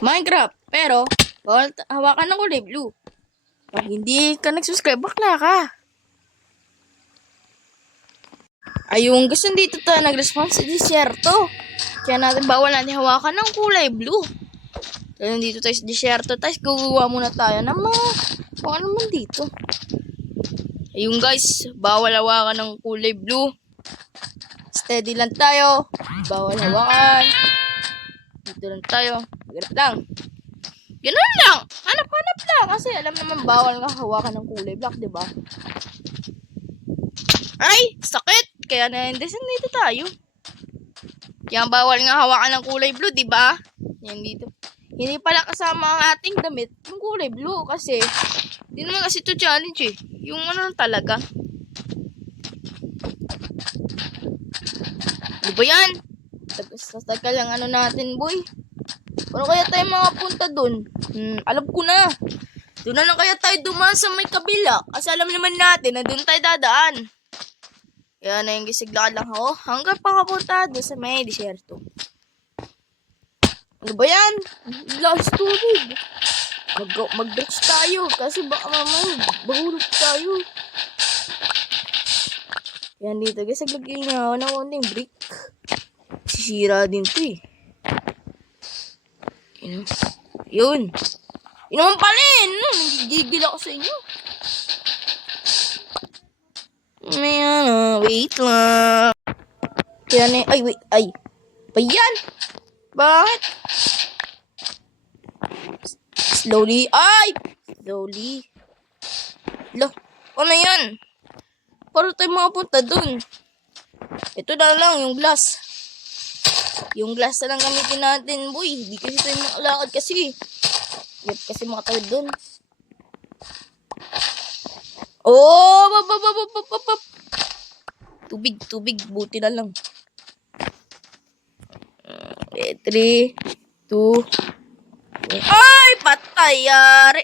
Minecraft. Pero, bawal hawakan ng kulay blue. Pag hindi ka nag-subscribe, bakla ka. Ay, yung gusto dito tayo nag-response sa disyerto. Kaya bawal natin hawakan ng kulay blue. Kaya dito tayo sa disyerto, tapos gugawa muna tayo ng mga, kung ano man dito. Ayun guys, bawal hawakan ng kulay blue. Steady lang tayo. Bawal hawakan. Dito lang tayo. Ganap lang. Ganun lang. Hanap-hanap lang. Kasi alam naman bawal nga hawakan ng kulay black, diba? Ay, sakit. Kaya dito tayo. Kaya bawal nga hawakan ng kulay blue, diba? Yan dito. Hindi pala kasama ang ating damit yung kulay blue. Kasi, di naman kasi ito challenge eh. Yung ano talaga. Di ba yan? Tagal lang ano natin, boy. Paano kaya tayo makapunta dun? Alam ko na. Doon na lang kaya tayo dumaan sa may kabila. Kasi alam naman natin na doon tayo dadaan. Kaya na yung gisiglaan lang ako. Hanggang pakapunta doon sa may disyerto. Ano ba yan? Last tubig. Mag-bridge tayo. Kasi baka mamaya bahulog tayo. Yan dito. Guys, naglagay nga ako ng konting brick. Sisira din to eh. Yun. Inuman palin. Gigil ako sa inyo. Wait lang. Yan eh. Ay, wait. Ay. Pa yan? Bakit? Slowly. Ay! Slowly. Loh. Ano yan? Paano tayo makapunta dun? Ito na lang, yung glass. Yung glass na lang gamitin natin, boy. Hindi kasi tayo makalakad kasi. Yep, kasi makatawid dun. Oh! Tubig. Buti na lang. 3, 2, ay! Patay! Yari!